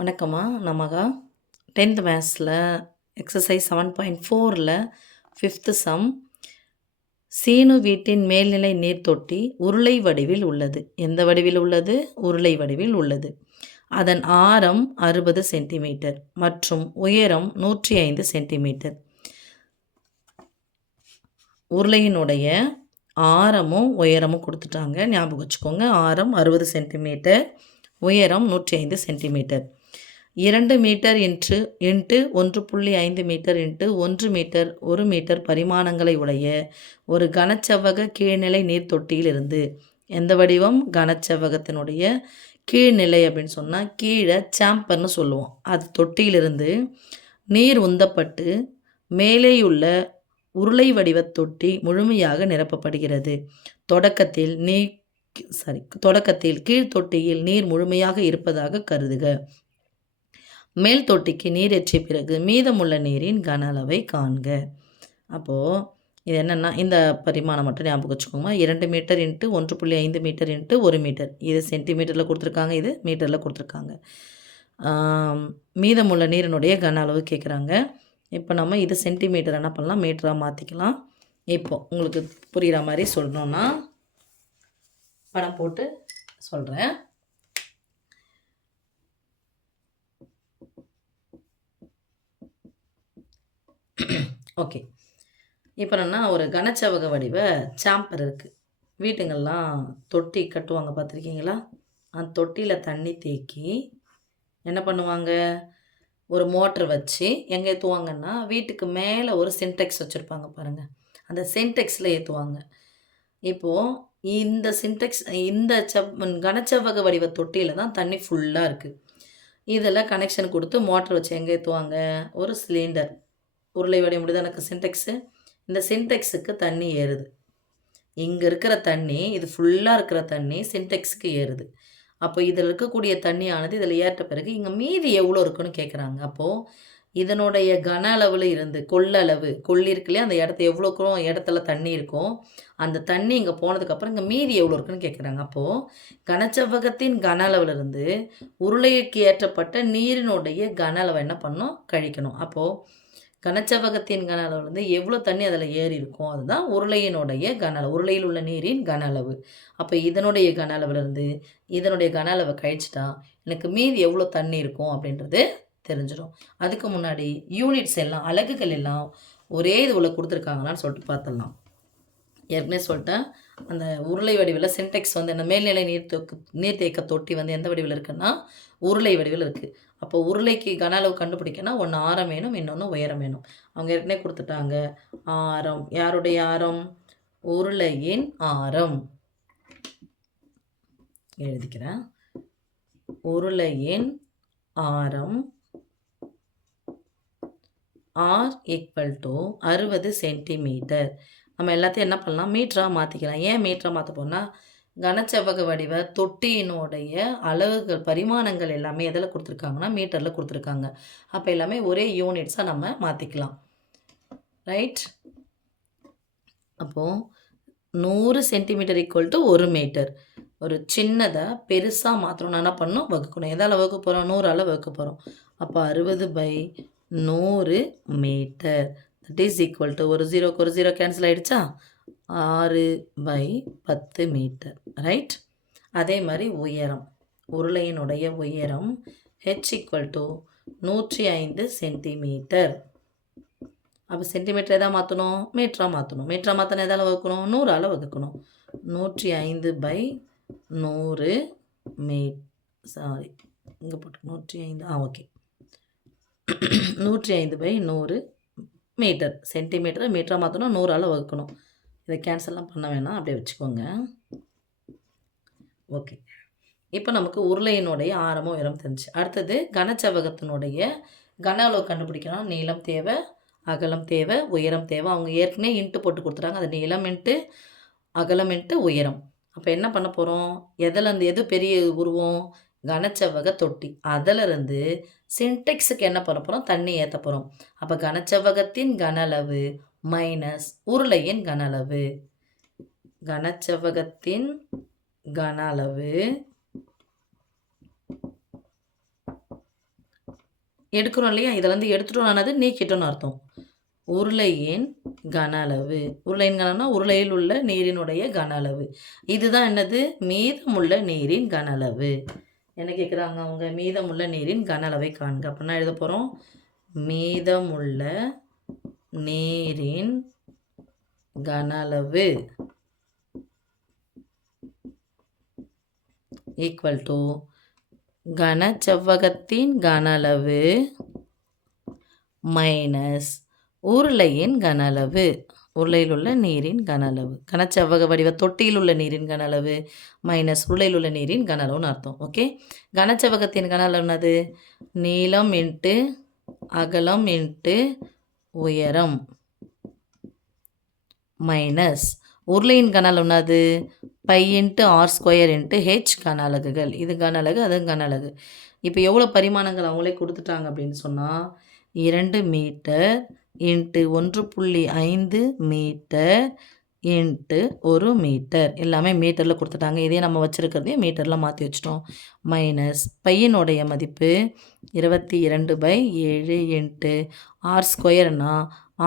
வணக்கம்மா. நமகா 10th மேத்ஸில் எக்ஸசைஸ் 7.4ல் 5th சம் சீனு வீட்டின் மேல்நிலை நீர்த்தொட்டி உருளை வடிவில் உள்ளது. எந்த வடிவில் உள்ளது? உருளை வடிவில் உள்ளது. அதன் ஆரம் 60 சென்டிமீட்டர் மற்றும் உயரம் 105 சென்டிமீட்டர். உருளையினுடைய ஆரமும் உயரமும் கொடுத்துட்டாங்க, ஞாபகம் வச்சுக்கோங்க. ஆரம் 60 சென்டிமீட்டர், உயரம் 105 centimetre. 2 metre into 1.5 metre into 1 metre 1 metre பரிமாணங்களை உடைய ஒரு கனச்செவ்வக கீழ்நிலை நீர் தொட்டியிலிருந்து, எந்த வடிவம்? கனச்செவ்வகத்தினுடைய கீழ்நிலை அப்படின்னு சொன்னால் கீழே சாம்பர்னு சொல்லுவோம். அது தொட்டியிலிருந்து நீர் உந்தப்பட்டு மேலேயுள்ள உருளை வடிவ தொட்டி முழுமையாக நிரப்பப்படுகிறது. தொடக்கத்தில் கீழ் தொட்டியில் நீர் முழுமையாக இருப்பதாக கருதுக. மேல் தொட்டிக்கு நீர் ஏற்றிய பிறகு மீதமுள்ள நீரின் கன அளவை காண்க. அப்போது இது என்னென்னா, இந்த பரிமாணம் மட்டும் ஞாபகம் வச்சுக்கோங்க. 2 metre into 1.5 metre into 1 metre. இது சென்டிமீட்டரில் கொடுத்துருக்காங்க, இது மீட்டரில் கொடுத்துருக்காங்க. மீதமுள்ள நீரினுடைய கன அளவு கேட்குறாங்க. இப்போ நம்ம இது சென்டிமீட்டர் என்ன பண்ணலாம், மீட்டராக மாற்றிக்கலாம். இப்போ உங்களுக்கு புரிகிற மாதிரி சொல்லணுன்னா படம் போட்டு சொல்கிறேன். ஓகே, இப்போ என்னன்னா, ஒரு கனச்செவ்வக வடிவ சாம்பர் இருக்குது. வீட்டுங்கள்லாம் தொட்டி கட்டுவாங்க, பார்த்துருக்கீங்களா? அந்த தொட்டியில் தண்ணி தேக்கி என்ன பண்ணுவாங்க, ஒரு மோட்ரு வச்சு எங்கே ஏற்றுவாங்கன்னா, வீட்டுக்கு மேலே ஒரு சின்டெக்ஸ் வச்சுருப்பாங்க பாருங்கள், அந்த சின்டெக்ஸில் ஏற்றுவாங்க. இப்போது இந்த சின்டெக்ஸ் இந்த கனச்செவ்வக வடிவ தொட்டியில் தான் தண்ணி ஃபுல்லாக இருக்குது. இதில் கனெக்ஷன் கொடுத்து மோட்ரு வச்சு எங்கே ஏற்றுவாங்க, ஒரு சிலிண்டர், உருளை வடிவம் முடியுது எனக்கு சின்டெக்ஸு. இந்த சின்டெக்ஸுக்கு தண்ணி ஏறுது. இங்கே இருக்கிற தண்ணி, இது ஃபுல்லாக இருக்கிற தண்ணி சின்டெக்ஸுக்கு ஏறுது. அப்போ இதில் இருக்கக்கூடிய தண்ணியானது இதில் ஏற்ற பிறகு இங்கே மீதி எவ்வளோ இருக்குன்னு கேட்குறாங்க. அப்போது இதனுடைய கன அளவில் இருந்து கொள்ளளவு, கொள்ளி இருக்கு இல்லையா, அந்த எவ்வளோக்கும் இடத்துல தண்ணி இருக்கும், அந்த தண்ணி இங்கே போனதுக்கப்புறம் இங்கே மீதி எவ்வளோ இருக்குன்னு கேட்குறாங்க. அப்போது கனச்செவ்வகத்தின் கன அளவிலிருந்து உருளைக்கு ஏற்றப்பட்ட நீரினுடைய கன அளவை என்ன பண்ணணும், கழிக்கணும். அப்போது கனச்செவ்வகத்தின் கன அளவுலேருந்து எவ்வளோ தண்ணி அதில் ஏறி இருக்கும், அதுதான் உருளையினுடைய கன அளவு, உருளையில் உள்ள நீரின் கன அளவு. அப்போ இதனுடைய கன அளவுலேருந்து இதனுடைய கன அளவை கழிச்சிட்டா எனக்கு மீதி எவ்வளோ தண்ணி இருக்கும் அப்படின்றது தெரிஞ்சிடும். அதுக்கு முன்னாடி யூனிட்ஸ் எல்லாம், அலகுகள் எல்லாம் ஒரே இதுவில் கொடுத்துருக்காங்களான்னு சொல்லிட்டு பார்த்துடலாம். ஏற்கனவே சொல்லிட்டேன், அந்த உருளை வடிவில் சின்டெக்ஸ் வந்து இந்த மேல்நிலை நீர்த்தேக்க தொட்டி வந்து எந்த வடிவில் இருக்குன்னா உருளை வடிவில் இருக்குது. அப்போ உருளைக்கு கன அளவு கண்டுபிடிக்கனா ஒன்று ஆரம் வேணும், இன்னொன்று உயரம் வேணும். அவங்க ஏற்கனவே கொடுத்துட்டாங்க. ஆரம், யாருடைய ஆரம்? உருளையின் ஆரம். எழுதிக்கிறேன். உருளையின் ஆரம் ஆர் ஈக்குவல் டு 60 சென்டிமீட்டர். நம்ம எல்லாத்தையும் என்ன பண்ணலாம், மீட்டராக மாற்றிக்கலாம். ஏன் மீட்டராக மாற்ற போனால், கனச்செவ்வக வடிவ தொட்டியினுடைய அளவுகள், பரிமாணங்கள் எல்லாமே எதில் கொடுத்துருக்காங்கன்னா மீட்டரில் கொடுத்துருக்காங்க. அப்போ எல்லாமே ஒரே யூனிட்ஸாக நம்ம மாற்றிக்கலாம். ரைட்? அப்போது 100 சென்டிமீட்டர் ஈக்குவல் டு 1 மீட்டர். ஒரு சின்னதை பெருசாக மாற்றணும்னா என்ன பண்ணணும், வகுக்கணும். எதால் வகுக்க போகிறோம்? 100ஆல் வகுக்க போகிறோம். அப்போ 60/100 metre. That is equal to, ஒரு 0க்கு ஒரு 0 கேன்சல் ஆகிடுச்சா, 6/10 மீட்டர். ரைட்? அதே மாதிரி உயரம், உருளையினுடைய உயரம் h ஈக்குவல் டு 105 சென்டிமீட்டர். அப்போ சென்டிமீட்டர் எதாவது மாற்றணும், மீட்டராக மாற்றணும். மீட்டராக மாற்றினா எதால் வகுக்கணும், 100ஆல் வகுக்கணும். 105/100 சாரி இங்கே போட்டு 105, ஓகே, 105/100 மீட்டர். சென்டிமீட்டரை மீட்டராக மாற்றணும், 100ஆல் வகுக்கணும். இதை கேன்சல்லாம் பண்ண வேணாம், அப்படியே வச்சுக்கோங்க. ஓகே, இப்போ நமக்கு உருளையினுடைய ஆரமும் உயரம் தெரிஞ்சு. அடுத்தது கனச்செவ்வகத்தினுடைய கன அளவு கண்டுபிடிக்கலாம். நீளம் தேவை, அகலம் தேவை, உயரம் தேவை. அவங்க ஏற்கனவே இன்ட்டு போட்டு கொடுத்துட்டாங்க. அது நீளம் இன்ட்டு அகலம் இன்ட்டு உயரம். அப்போ என்ன பண்ண போகிறோம், எதுலேருந்து எது பெரிய உருவம், கனச்செவ்வக தொட்டி, அதிலிருந்து சின்டெக்ஸுக்கு என்ன பண்ண போகிறோம், தண்ணி ஏற்ற போகிறோம். அப்போ கனச்செவ்வகத்தின் கன அளவு மைனஸ் உருளையின் கன அளவு. கனச்செவ்வகத்தின் கன அளவு எடுக்கிறோம் இல்லையா, இதிலேருந்து எடுத்துட்டோம்னானது நீக்கிட்டோம்னு அர்த்தம். உருளையின் கன அளவு. உருளையின் கனம்னா உருளையில் உள்ள நீரினுடைய கன அளவு. இதுதான் என்னது? மீதமுள்ள நீரின் கன அளவு. என்ன கேட்குறாங்க அவங்க? மீதமுள்ள நீரின் கன அளவை காண்க. அப்படின்னா எழுத போகிறோம், மீதமுள்ள நீரின் கன அளவு ஈக்குவல் டு கனச்செவ்வகத்தின் கன அளவு மைனஸ் உருளையின் கன அளவு. உருளையில் உள்ள நீரின் கன அளவு. கனச்செவ்வக வடிவ தொட்டியில் உள்ள நீரின் கன அளவு மைனஸ் உருளையில் உள்ள நீரின் கன அளவுன்னு அர்த்தம். ஓகே, கனச்செவ்வகத்தின் கன அளவு என்னது? நீளம் இன்ட்டு அகலம் இன்ட்டு உயரம் மைனஸ் உருளையின் கன அளவு என்னது? Pi into r square into h கன அலகுகள். இது கன அலகு, அது கன அலகு. இப்போ எவ்வளோ பரிமாணங்கள் அவங்களே கொடுத்துட்டாங்க அப்படின்னு சொன்னால் 2 metre into 1.5 metre into 1 metre. எல்லாமே மீட்டரில் கொடுத்துட்டாங்க. இதே நம்ம வச்சுருக்கிறதையும் மீட்டரில் மாற்றி வச்சிட்டோம். மைனஸ் பையனுடைய மதிப்பு 22/7 இன்ட்டு ஆர் ஸ்கொயர்னா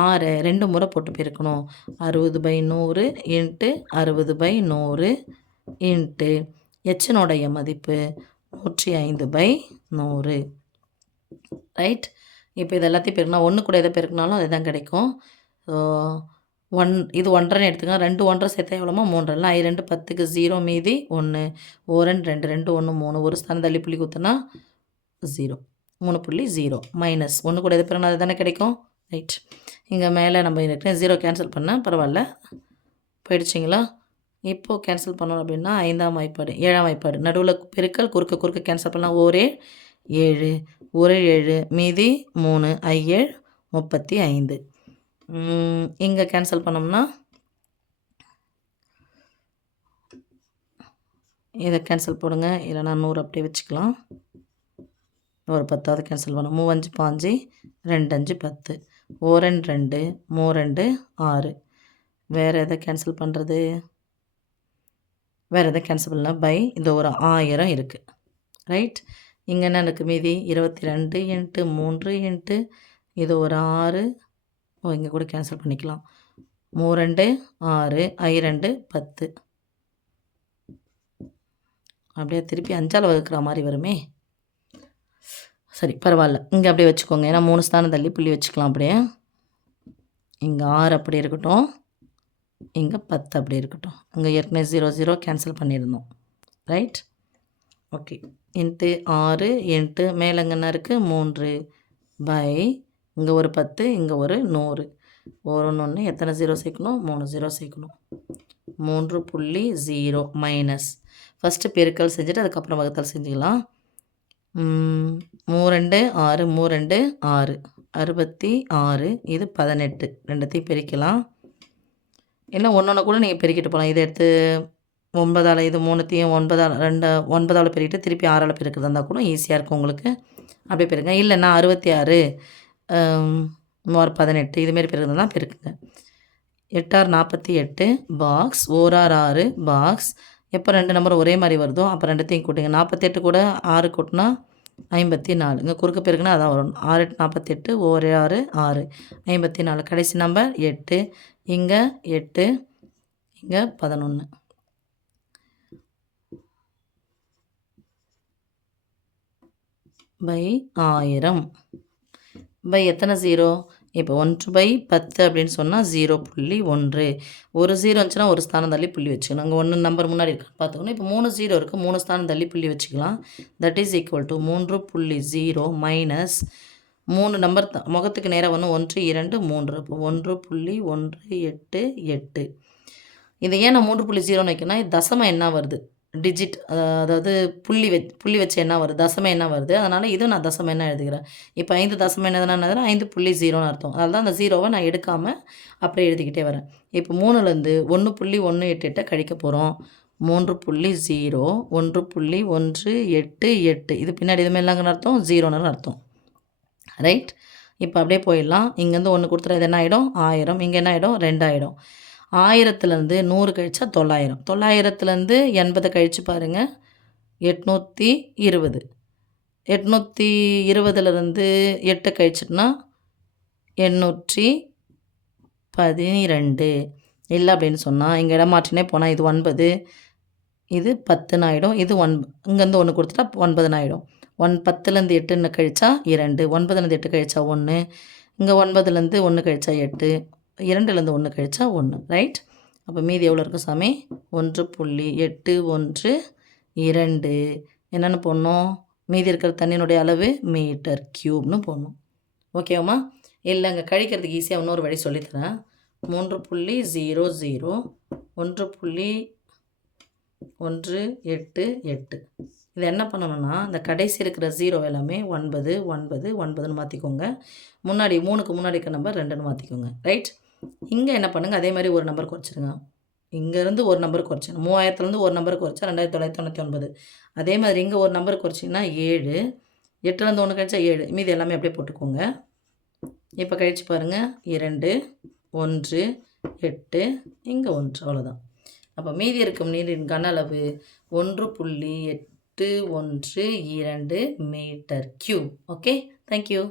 6 2 முறை போட்டு பெருக்கணும். 60/100 இன்ட்டு 60/100 இன்ட்டு ஹெச்சினுடைய மதிப்பு 105/100. ரைட். இப்போ இது எல்லாத்தையும் பெருக்கினா 1 கூட எதை பெருக்கினாலும் அதுதான் கிடைக்கும். ஸோ இது 1.5 எடுத்துக்கலாம். 2 1.5 சேர்த்தா எவ்வளோமா? 3. 2 10க்கு 0 மீதி 1. 2 2 1 3. ஒரு ஸ்தானம் தள்ளி புள்ளி குத்துனா 0. 3.0 மைனஸ் 1 கூட எது பெருக்கினா அது தானே கிடைக்கும். ரைட். இங்கே மேலே நம்ம இருக்கிற 0 கேன்சல் பண்ணால் பரவாயில்ல, போயிடுச்சிங்களா? இப்போது கேன்சல் பண்ணோம் அப்படின்னா 5ஆம் வாய்ப்பாடு 7ஆம் வாய்ப்பாடு நடுவில் பெருக்கல் குறுக்க கேன்சல் பண்ணால் 1 7 1 7 மீதி 3 7 35. இங்கே கேன்சல் பண்ணோம்னா இதை கேன்சல் போடுங்க, இல்லைனா 100 அப்படியே வச்சுக்கலாம். ஒரு 10வது கேன்சல் பண்ணோம். 3 5 5 2 5 10 1 2 3 2 6. வேறு எதை கேன்சல் பண்ணுறது? வேறு எதை கேன்சல் பண்ணலாம்? பை இந்த ஒரு 1000 இருக்குது. ரைட். இங்கே என்ன எனக்கு மீதி? 22 இன்ட்டு 3 இன்ட்டு இது ஒரு 6. இங்கே கூட கேன்சல் பண்ணிக்கலாம். 3 2 6 2 10. அப்படியே திருப்பி 5ஆல் வகுக்கிற மாதிரி வருமே. சரி பரவாயில்ல, இங்கே அப்படியே வச்சுக்கோங்க. ஏன்னா 3 ஸ்தானம் தள்ளி புள்ளி வச்சுக்கலாம். அப்படியே இங்கே 6 அப்படி இருக்கட்டும், இங்கே 10 அப்படி இருக்கட்டும். இங்கே ஏற்கனவே 0 0 கேன்சல் பண்ணியிருந்தோம். ரைட். ஓகே. இன்ட்டு 6 இன்ட்டு மேலே என்ன இருக்குது? 3 பை இங்கே ஒரு 10 இங்கே ஒரு 100. 1 எத்தனை 0 சேர்க்கணும்? 3 0 சேர்க்கணும். 3.0 மைனஸ் ஃபஸ்ட்டு பெருக்கல் செஞ்சுட்டு அதுக்கப்புறம் வகுத்தல் செஞ்சுக்கலாம். 3 2 6 3 2 6 66. இது 18. ரெண்டுத்தையும் பெருக்கலாம். இல்லை ஒன்று கூட நீங்கள் பெருக்கிட்டு போகலாம். இதை எடுத்து 9ஆல் இது 3த்தையும் 9ஆல் பெருக்கிட்டு திருப்பி 6ஆல் பெருக்கிறதா இருந்தால் கூட ஈஸியாக இருக்கும் உங்களுக்கு. அப்படியே பெருங்க. இல்லைன்னா 66 18 இதுமாரி பெருக்கிறதா தான் பெருக்குங்க. 8 6 48 பாக்ஸ் 1 6 6 பாக்ஸ். எப்போ 2 நம்பர் ஒரே மாதிரி வருதோ அப்போ ரெண்டுத்தையும் கூட்டுங்க. 48 கூட 6 கூட்டினா 54. இங்கே குறுக்க பெருக்குனா அதான் வரும். 6 8 48 1 6 6 54. கடைசி நம்பர் 8. இங்கே 8 இங்கே 11. பை 1000 பை எத்தனை 0? இப்போ 1/10 அப்படின்னு சொன்னால் 0.1. ஒரு 0 இருந்துச்சுன்னா ஒரு ஸ்தானம் தள்ளி புள்ளி வச்சுக்கணும். அங்கே 1 நம்பர் முன்னாடி இருக்கான்னு பார்த்துக்கணும். இப்போ 3 0 இருக்குது, 3 ஸ்தானம் தள்ளி புள்ளி வச்சுக்கலாம். That is equal to 3.0 minus 3 number முகத்துக்கு நேராக 1 2 3. இப்போ 1.188. இதை ஏன் நான் 3.0ன்னு வைக்கணும்னா தசமம் என்ன வருது, டிஜிட், அதாவது புள்ளி வச்சு என்ன வருது, தசமம் என்ன வருது, அதனால் இதுவும் நான் தசமம் என்ன எழுதுகிறேன். இப்போ 5 தசமம் என்னதுன்னா 5.0ன்னு அர்த்தம். அதனால தான் அந்த 0வை நான் எடுக்காமல் அப்படியே எழுதிக்கிட்டே வரேன். இப்போ 3லேருந்து 1.188 கழிக்க போகிறோம். 3.0 1.188. இது பின்னாடி எதுவுமே இல்லைங்கன்னு அர்த்தம், 0ன்னு அர்த்தம். ரைட். இப்போ அப்படியே போயிடலாம். இங்கேருந்து 1 கொடுத்துட்டா இது என்ன ஆகிடும்? 1000. இங்கே என்ன ஆகிடும்? 2 ஆகிடும். 1000லேருந்து 100 கழிச்சா 900. 900லேருந்து 80 கழித்து பாருங்கள், 820. 820லேருந்து 8 கழிச்சிட்டோன்னா 812. இல்லை அப்படின்னு சொன்னால் இங்கே இடமாற்றினே போனால் இது 9, இது 10ன்னு ஆகிடும். இது இங்கேருந்து 1 கொடுத்துட்டா 9ன்னு ஆகிடும். 10லேருந்து 8 கழிச்சா 2, 9லேருந்து 8 கழிச்சா 1, இங்கே 9லேருந்து 1 கழிச்சா 8, 2லேருந்து 1 கழிச்சா 1, ரைட்? அப்போ மீதி எவ்வளோ இருக்கும் சாமி? 1.812 என்னென்னு போடணும்? மீதி இருக்கிற தண்ணியினுடைய அளவு மீட்டர் க்யூப்னு போடணும். ஓகேவாம்மா? இல்லைங்க, கழிக்கிறதுக்கு ஈஸியாக இன்னொரு வழி சொல்லித்தரேன். 3.00 1.188. இது என்ன பண்ணணும்னா, இந்த கடைசி இருக்கிற 0 எல்லாமே 9 9 9ன்னு மாற்றிக்கோங்க. முன்னாடி 3க்கு முன்னாடி இருக்க நம்பர் 2ன்னு மாற்றிக்கோங்க, ரைட்? இங்கே என்ன பண்ணுங்கள், அதே மாதிரி ஒரு நம்பர் குறைச்சிருங்க. இங்கேருந்து ஒரு நம்பர் குறைச்சிங்க. 3000லேருந்து ஒரு நம்பர் குறைச்சா 2999. அதே மாதிரி இங்கே ஒரு நம்பர் குறைச்சிங்கன்னா 7, 8லேருந்து 1 கழிச்சா 7, மீதி எல்லாமே அப்படியே போட்டுக்கோங்க. இப்போ கழிச்சு பாருங்கள், 2 1 8, இங்கே 1, அவ்வளோதான். அப்போ மீதி இருக்கும் நீரின் கன அளவு 1.812 மீட்டர் க்யூப். Okay, thank you.